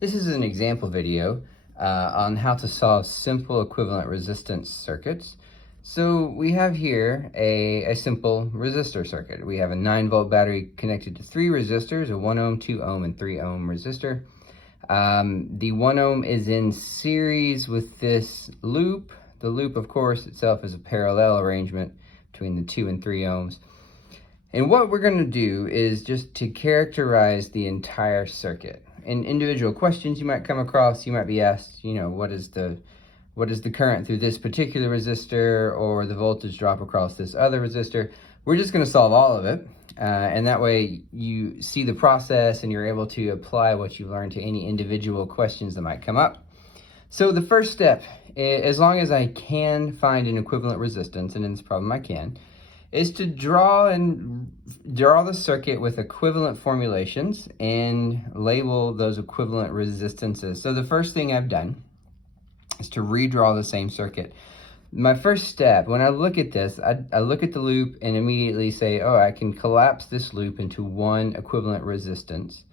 This is an example video on how to solve simple equivalent resistance circuits. So we have here a simple resistor circuit. We have a 9-volt battery connected to 3 resistors, a 1 ohm, 2 ohm, and 3 ohm resistor. The 1 ohm is in series with this loop. The loop, of course, itself is a parallel arrangement between the 2 and 3 ohms. And what we're going to do is just to characterize the entire circuit. In individual questions you might come across, you might be asked, what is the current through this particular resistor, or the voltage drop across this other resistor. We're just going to solve all of it, and that way you see the process and you're able to apply what you learned to any individual questions that might come up. So the first step, as long as I can find an equivalent resistance, and in this problem I can, is to draw the circuit with equivalent formulations and label those equivalent resistances. So the first thing I've done is to redraw the same circuit. My first step, when I look at this, I look at the loop and immediately say, oh, I can collapse this loop into one equivalent resistance.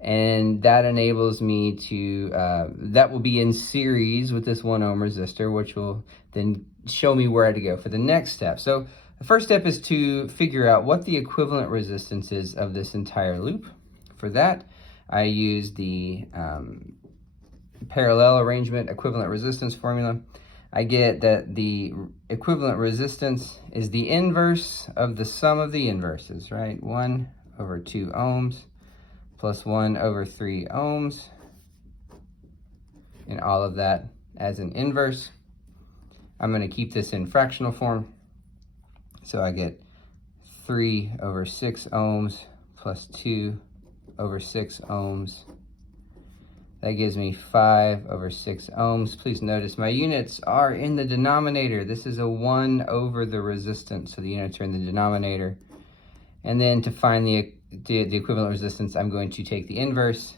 And that enables me to, that will be in series with this 1 ohm resistor, which will then show me where to go for the next step. So the first step is to figure out what the equivalent resistance is of this entire loop. For that, I use the parallel arrangement equivalent resistance formula. I get that the equivalent resistance is the inverse of the sum of the inverses, right? 1 over 2 ohms plus 1 over 3 ohms, and all of that as an inverse. I'm going to keep this in fractional form. So I get 3 over 6 ohms plus 2 over 6 ohms. That gives me 5 over 6 ohms. Please notice my units are in the denominator. This is a 1 over the resistance, so the units are in the denominator. And then to find the equivalent resistance, I'm going to take the inverse,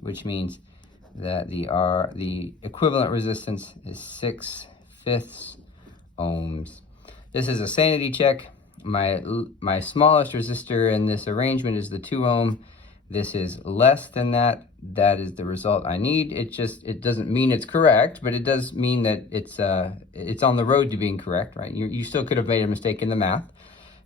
which means that the equivalent resistance is 6/5 ohms. This is a sanity check. My smallest resistor in this arrangement is the 2 ohm. This is less than that. That is the result I need. It doesn't mean it's correct, but it does mean that it's on the road to being correct, right? You still could have made a mistake in the math,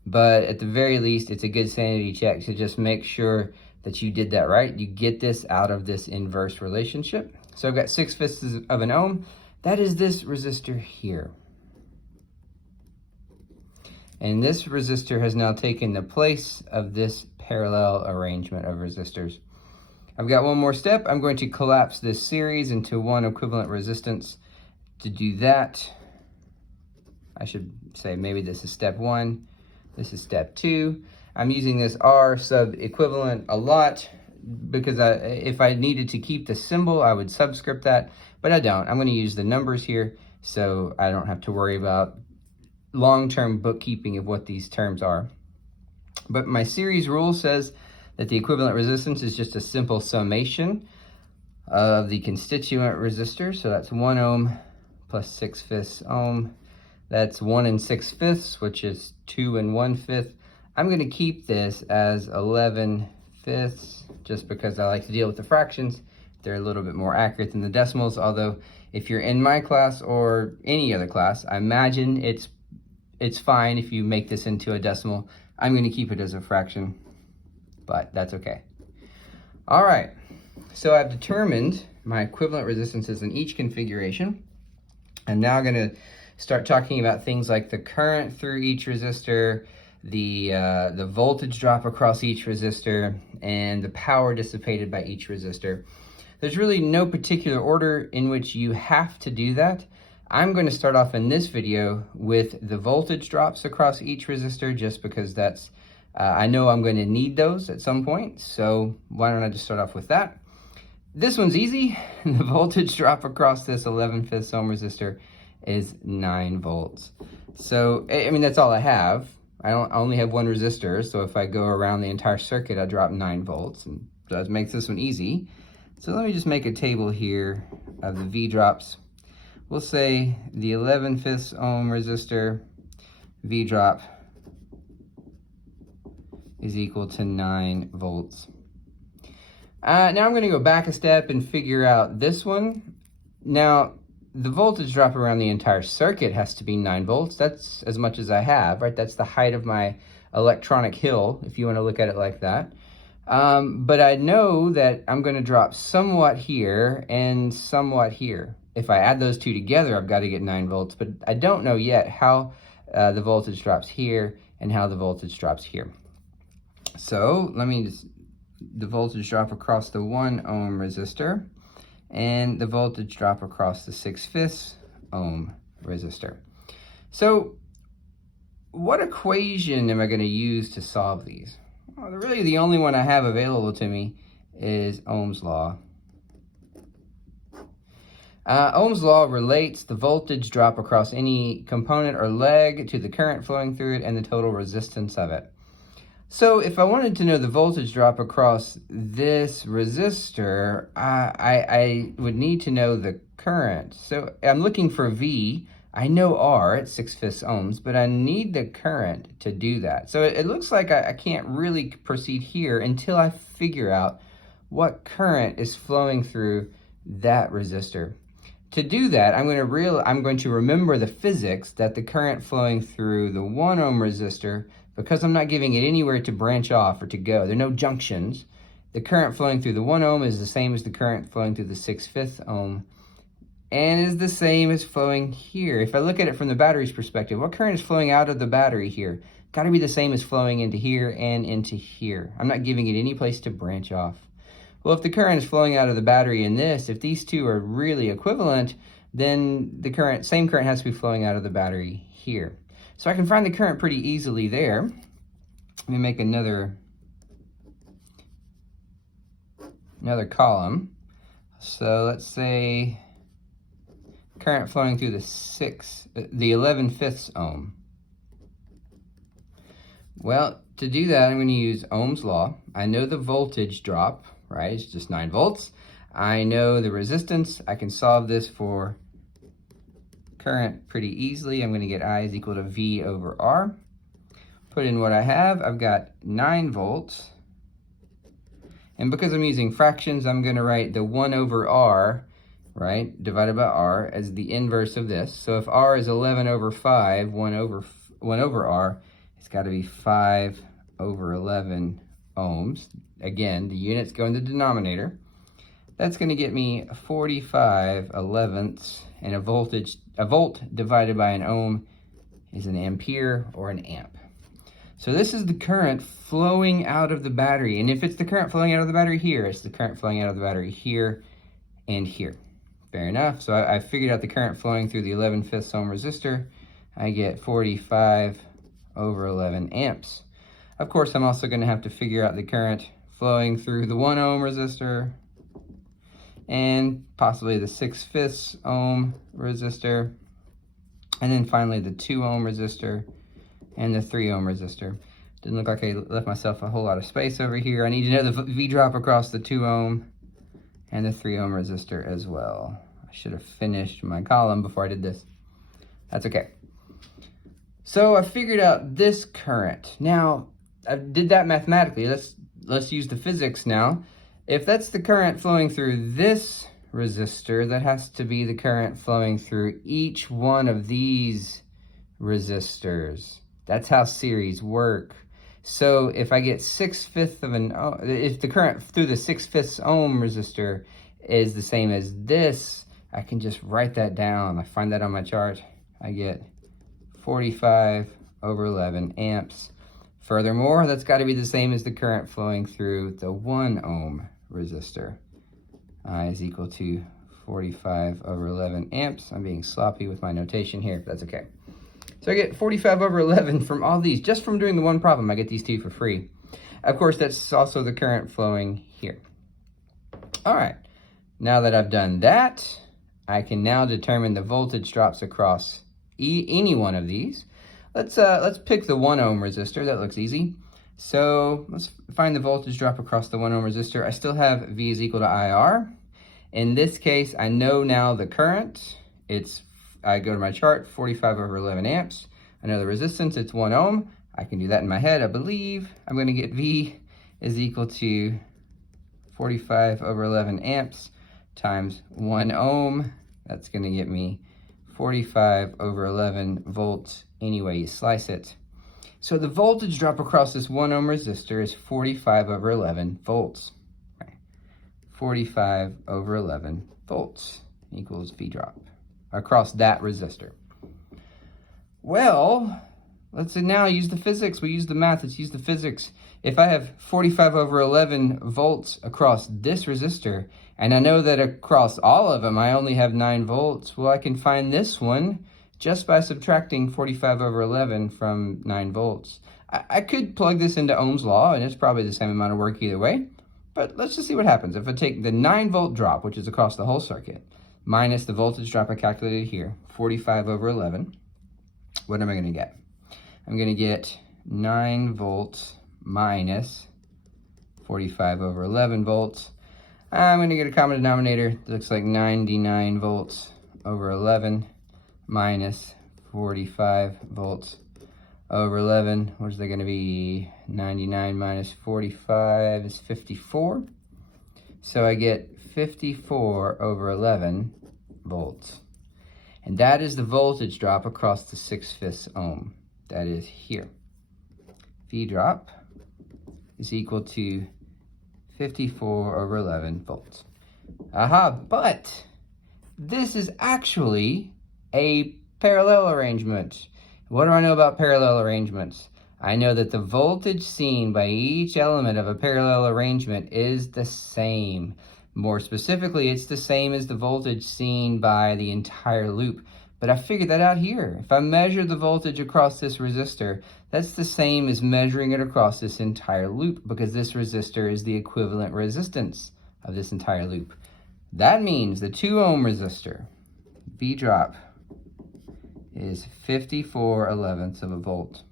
but at the very least, it's a good sanity check to just make sure that you did that right. You get this out of this inverse relationship. So I've got 6/5 of an ohm. That is this resistor here. And this resistor has now taken the place of this parallel arrangement of resistors. I've got one more step. I'm going to collapse this series into one equivalent resistance. To do that, I should say maybe this is step 1. This is step 2. I'm using this R sub equivalent a lot because if I needed to keep the symbol, I would subscript that, but I don't. I'm going to use the numbers here so I don't have to worry about long-term bookkeeping of what these terms are. But my series rule says that the equivalent resistance is just a simple summation of the constituent resistors. So that's 1 ohm plus 6/5 ohm. That's 1 6/5, which is 2 1/5. I'm going to keep this as 11/5 just because I like to deal with the fractions. They're a little bit more accurate than the decimals, although if you're in my class or any other class, I imagine it's fine if you make this into a decimal. I'm going to keep it as a fraction, but that's okay. All right, so I've determined my equivalent resistances in each configuration. I'm now going to start talking about things like the current through each resistor, the voltage drop across each resistor, and the power dissipated by each resistor. There's really no particular order in which you have to do that. I'm going to start off in this video with the voltage drops across each resistor just because that's, I know I'm going to need those at some point. So why don't I just start off with that? This one's easy. The voltage drop across this 11/5 ohm resistor is 9 volts. So, I mean, that's all I have. I only have one resistor. So if I go around the entire circuit, I drop 9 volts, and that makes this one easy. So let me just make a table here of the V drops. We'll say the 11/5 ohm resistor V drop is equal to 9 volts. Now I'm going to go back a step and figure out this one. Now, the voltage drop around the entire circuit has to be 9 volts. That's as much as I have, right? That's the height of my electronic hill, if you want to look at it like that. But I know that I'm going to drop somewhat here and somewhat here. If I add those two together, I've got to get 9 volts, but I don't know yet how the voltage drops here and how the voltage drops here. So let me just, the voltage drop across the 1 ohm resistor and the voltage drop across the 6/5 ohm resistor. So what equation am I going to use to solve these? Well, really the only one I have available to me is Ohm's Law. Ohm's Law relates the voltage drop across any component or leg to the current flowing through it and the total resistance of it. So if I wanted to know the voltage drop across this resistor, I would need to know the current. So I'm looking for V. I know R at 6/5 ohms, but I need the current to do that. So it looks like I can't really proceed here until I figure out what current is flowing through that resistor. To do that, I'm going to remember the physics that the current flowing through the 1 ohm resistor, because I'm not giving it anywhere to branch off or to go, there are no junctions, the current flowing through the 1 ohm is the same as the current flowing through the 6/5 ohm, and is the same as flowing here. If I look at it from the battery's perspective, what current is flowing out of the battery here? Got to be the same as flowing into here and into here. I'm not giving it any place to branch off. Well, if the current is flowing out of the battery in this, if these two are really equivalent, then the same current has to be flowing out of the battery here. So I can find the current pretty easily there. Let me make another column. So let's say current flowing through the 11/5 ohm. Well, to do that, I'm going to use Ohm's Law. I know the voltage drop, right? It's just 9 volts. I know the resistance. I can solve this for current pretty easily. I'm going to get I is equal to V over R. Put in what I have. I've got 9 volts. And because I'm using fractions, I'm going to write the 1 over R, right, divided by R as the inverse of this. So if R is 11 over 5, 1 over R, it's got to be 5 over 11 ohms. Again, the units go in the denominator. That's going to get me 45 elevenths, and a volt divided by an ohm is an ampere or an amp. So this is the current flowing out of the battery. And if it's the current flowing out of the battery here, it's the current flowing out of the battery here and here. Fair enough. So I figured out the current flowing through the 11/5 ohm resistor. I get 45 over 11 amps. Of course, I'm also going to have to figure out the current flowing through the 1 ohm resistor and possibly the 6/5 ohm resistor, and then finally the 2 ohm resistor and the 3 ohm resistor. Didn't look like I left myself a whole lot of space over here. I need to know the V drop across the 2 ohm and the 3 ohm resistor as well. I should have finished my column before I did this. That's okay. So I figured out this current. Now, I did that mathematically. Let's use the physics now. If that's the current flowing through this resistor, that has to be the current flowing through each one of these resistors. That's how series work. So if I get 6/5 of an, if the current through the 6/5 ohm resistor is the same as this, I can just write that down. I find that on my chart. I get 45 over 11 amps. Furthermore, that's got to be the same as the current flowing through the 1 ohm resistor. I is equal to 45 over 11 amps. I'm being sloppy with my notation here, but that's okay. So I get 45 over 11 from all these, just from doing the one problem. I get these two for free. Of course, that's also the current flowing here. All right, now that I've done that, I can now determine the voltage drops across any one of these. Let's pick the 1 ohm resistor. That looks easy. So let's find the voltage drop across the 1 ohm resistor. I still have V is equal to IR. In this case, I know now the current. I go to my chart, 45 over 11 amps. I know the resistance, it's 1 ohm. I can do that in my head, I believe. I'm going to get V is equal to 45 over 11 amps times 1 ohm. That's going to get me 45 over 11 volts any way you slice it. So the voltage drop across this 1 ohm resistor is 45 over 11 volts. 45 over 11 volts equals V drop across that resistor. Well, let's now use the physics. We use the math. Let's use the physics. If I have 45 over 11 volts across this resistor, and I know that across all of them I only have 9 volts, well, I can find this one just by subtracting 45 over 11 from 9 volts. I could plug this into Ohm's Law, and it's probably the same amount of work either way. But let's just see what happens. If I take the 9 volt drop, which is across the whole circuit, minus the voltage drop I calculated here, 45 over 11, what am I going to get? I'm going to get 9 volts minus 45 over 11 volts. I'm going to get a common denominator that looks like 99 volts over 11 minus 45 volts over 11. What is that going to be? 99 minus 45 is 54. So I get 54 over 11 volts. And that is the voltage drop across the 6/5 ohm. That is here. V drop is equal to 54 over 11 volts. Aha, but this is actually a parallel arrangement. What do I know about parallel arrangements? I know that the voltage seen by each element of a parallel arrangement is the same. More specifically, it's the same as the voltage seen by the entire loop. But I figured that out here. If I measure the voltage across this resistor, that's the same as measuring it across this entire loop, because this resistor is the equivalent resistance of this entire loop. That means the 2 ohm resistor, V drop, is 54 elevenths of a volt.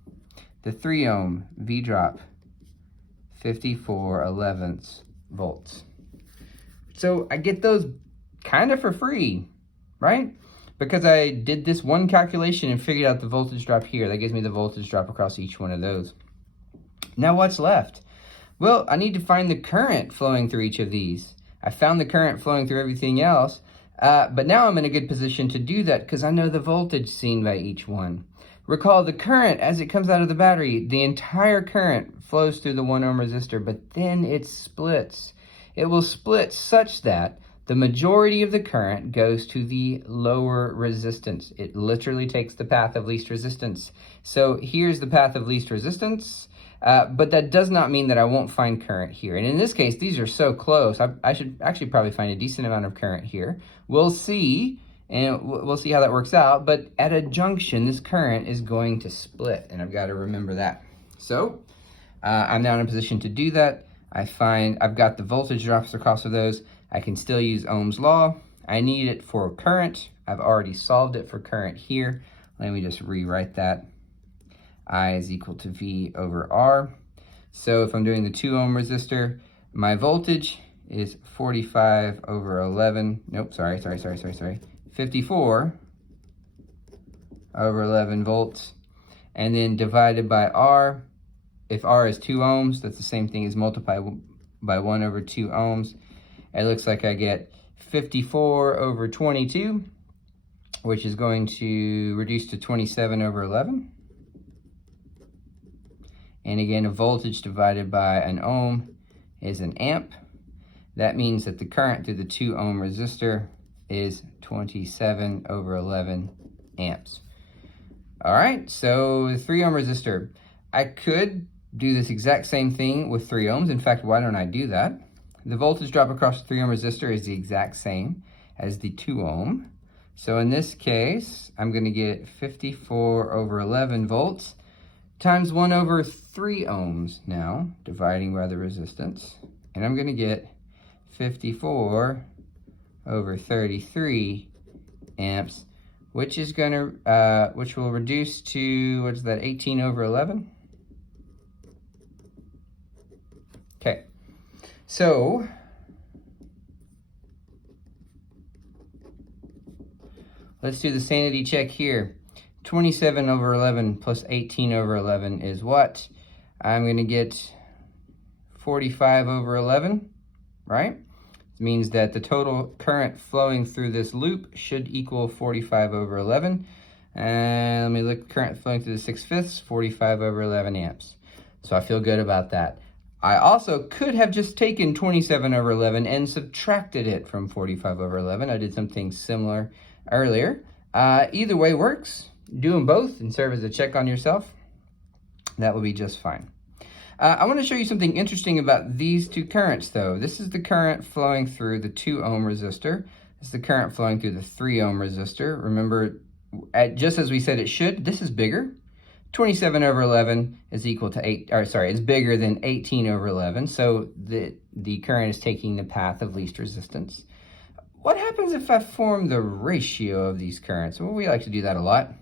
The 3 ohm V drop, 54 elevenths volts. So I get those kind of for free, right? Because I did this one calculation and figured out the voltage drop here. That gives me the voltage drop across each one of those. Now what's left? Well, I need to find the current flowing through each of these. I found the current flowing through everything else, but now I'm in a good position to do that because I know the voltage seen by each one. Recall the current as it comes out of the battery, the entire current flows through the 1 ohm resistor, but then it splits. It will split such that the majority of the current goes to the lower resistance. It literally takes the path of least resistance. So here's the path of least resistance, but that does not mean that I won't find current here. And in this case, these are so close, I should actually probably find a decent amount of current here. We'll see, and we'll see how that works out. But at a junction, this current is going to split, and I've got to remember that. So I'm now in a position to do that. I've got the voltage drops across of those. I can still use Ohm's Law. I need it for current. I've already solved it for current here. Let me just rewrite that. I is equal to V over R. So if I'm doing the 2 ohm resistor, my voltage is 45 over 11. Nope, sorry. 54 over 11 volts. And then divided by R. If R is 2 ohms, that's the same thing as multiply by 1 over 2 ohms. It looks like I get 54 over 22, which is going to reduce to 27 over 11. And again, a voltage divided by an ohm is an amp. That means that the current through the 2 ohm resistor is 27 over 11 amps. All right, so the 3 ohm resistor. I could do this exact same thing with 3 ohms. In fact, why don't I do that? The voltage drop across the 3 ohm resistor is the exact same as the 2 ohm. So in this case, I'm going to get 54 over 11 volts times 1 over 3 ohms now, dividing by the resistance. And I'm going to get 54 over 33 amps, which is going to, which will reduce to, what's that, 18 over 11? Okay, so let's do the sanity check here. 27 over 11 plus 18 over 11 is what? I'm going to get 45 over 11. right? It means that the total current flowing through this loop should equal 45 over 11. And let me look, current flowing through the 6/5, 45 over 11 amps. So I feel good about that. I also could have just taken 27 over 11 and subtracted it from 45 over 11. I did something similar earlier. Either way works. Do them both and serve as a check on yourself. That will be just fine. I want to show you something interesting about these two currents, though. This is the current flowing through the 2 ohm resistor. This is the current flowing through the 3 ohm resistor. Remember, just as we said it should, this is bigger. 27 over 11 is equal to is bigger than 18 over 11. So the current is taking the path of least resistance. What happens if I form the ratio of these currents? Well, we like to do that a lot.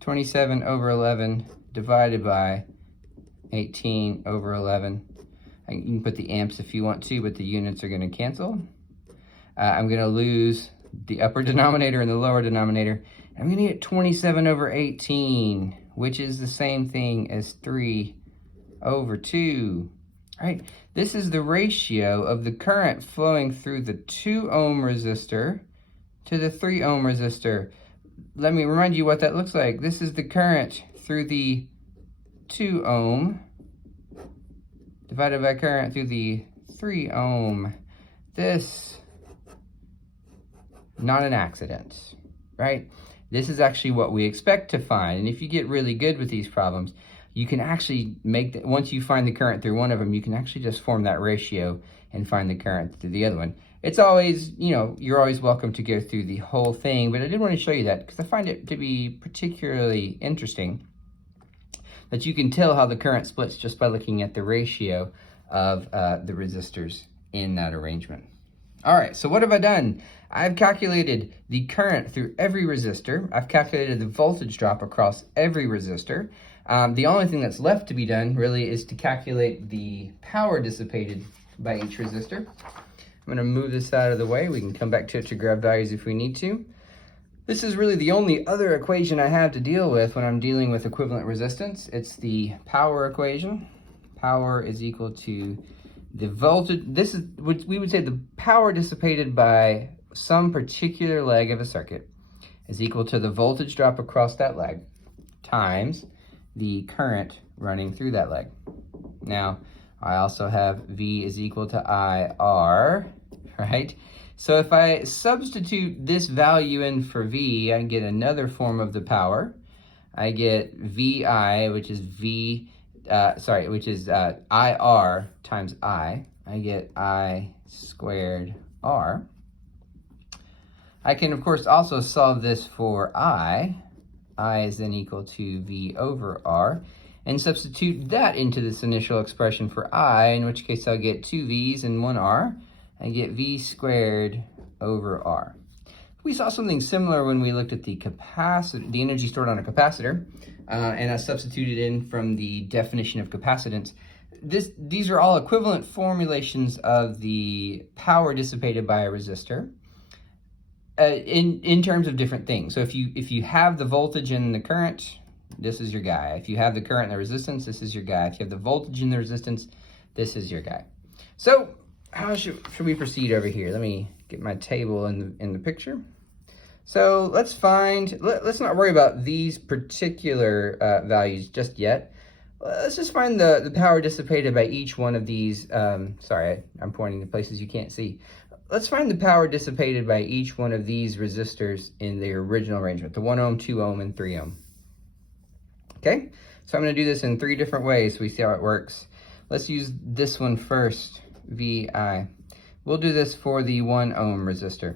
27 over 11 divided by 18 over 11. You can put the amps if you want to, but the units are going to cancel. I'm going to lose the upper denominator and the lower denominator. I'm going to get 27 over 18, which is the same thing as 3 over 2. Right? This is the ratio of the current flowing through the 2 ohm resistor to the 3 ohm resistor. Let me remind you what that looks like. This is the current through the 2 ohm divided by current through the 3 ohm. This, not an accident, right? This is actually what we expect to find. And if you get really good with these problems, you can actually make, once you find the current through one of them, you can actually just form that ratio and find the current through the other one. It's always, you're always welcome to go through the whole thing, but I did want to show you that because I find it to be particularly interesting that you can tell how the current splits just by looking at the ratio of the resistors in that arrangement. All right, so what have I done? I've calculated the current through every resistor. I've calculated the voltage drop across every resistor. The only thing that's left to be done really is to calculate the power dissipated by each resistor. I'm going to move this out of the way. We can come back to it to grab values if we need to. This is really the only other equation I have to deal with when I'm dealing with equivalent resistance. It's the power equation. Power is equal to the voltage. This is what we would say the power dissipated by some particular leg of a circuit is equal to the voltage drop across that leg times the current running through that leg. Now, I also have V is equal to IR, right? So if I substitute this value in for V, I get another form of the power. I get VI, which is IR times I. I get I squared R. I can, of course, also solve this for I. I is then equal to V over R. And substitute that into this initial expression for I, in which case I'll get 2 V's and 1 R. I get V squared over R. We saw something similar when we looked at the capacitor, the energy stored on a capacitor, and I substituted in from the definition of capacitance. These are all equivalent formulations of the power dissipated by a resistor in terms of different things. So if you have the voltage and the current, this is your guy. If you have the current and the resistance, this is your guy. If you have the voltage and the resistance, this is your guy. So how should we proceed over here? Let me get my table in the picture. So let's not worry about these particular values just yet. Let's just find the power dissipated by each one of these. Sorry, I'm pointing to places you can't see. Let's find the power dissipated by each one of these resistors in the original arrangement, the 1 ohm, 2 ohm, and 3 ohm. Okay, so I'm going to do this in 3 different ways so we see how it works. Let's use this one first, VI. We'll do this for the 1 ohm resistor.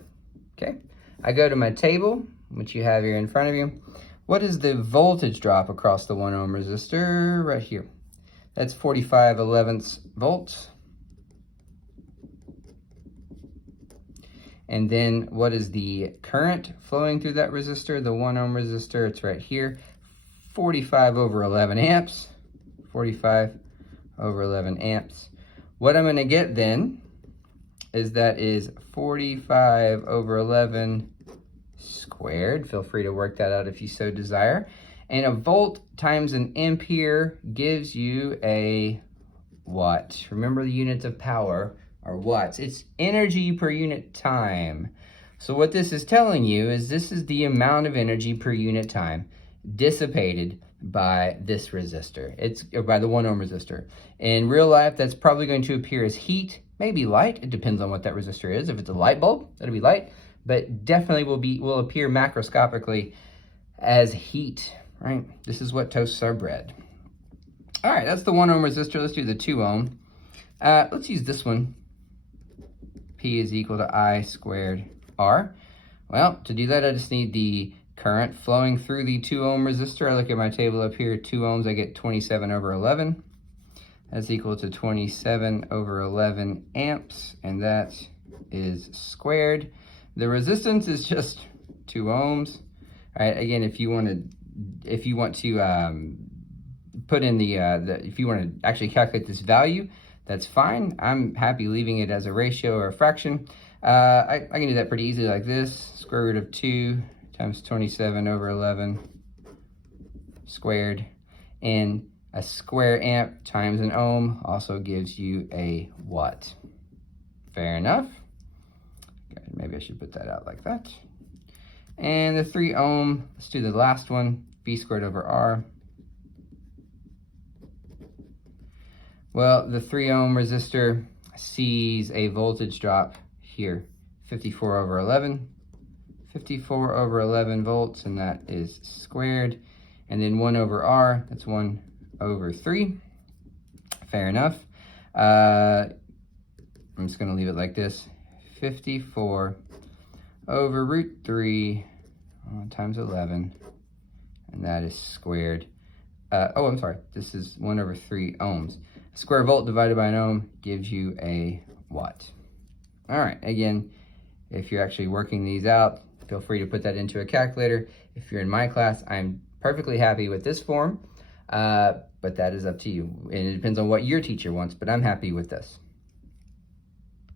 Okay, I go to my table, which you have here in front of you. What is the voltage drop across the 1 ohm resistor? Right here. That's 45/11 volts. And then what is the current flowing through that resistor? The 1 ohm resistor, it's right here. 45/11 amps. 45/11 amps. What I'm going to get then is 45/11 squared. Feel free to work that out if you so desire. And a volt times an ampere gives you a watt. Remember, the units of power or watts. It's energy per unit time. So what this is telling you is this is the amount of energy per unit time dissipated by this resistor. It's by the 1 ohm resistor. In real life, that's probably going to appear as heat, maybe light. It depends on what that resistor is. If it's a light bulb, it'll be light, but definitely will appear macroscopically as heat, right? This is what toasts our bread. All right, that's the 1 ohm resistor. Let's do the 2 ohm. Let's use this one. P is equal to I squared R. Well, to do that, I just need the current flowing through the 2 ohm resistor. I look at my table up here, 2 ohms, I get 27 over 11. That's equal to 27 over 11 amps, and that is squared. The resistance is just 2 ohms. All right, again, if you want to put in if you want to actually calculate this value, that's fine. I'm happy leaving it as a ratio or a fraction. I can do that pretty easily like this. Square root of 2 times 27 over 11 squared. And a square amp times an ohm also gives you a watt. Fair enough. Maybe I should put that out like that. And the 3 ohm, let's do the last one, V squared over R. Well, the 3 ohm resistor sees a voltage drop here, 54 over 11. 54 over 11 volts, and that is squared. And then 1 over R, that's 1 over 3. Fair enough. I'm just going to leave it like this. 54 over root 3 times 11, and that is squared. I'm sorry, this is 1 over 3 ohms. A square volt divided by an ohm gives you a watt. All right, again, if you're actually working these out, feel free to put that into a calculator. If you're in my class, I'm perfectly happy with this form, but that is up to you. And it depends on what your teacher wants, but I'm happy with this.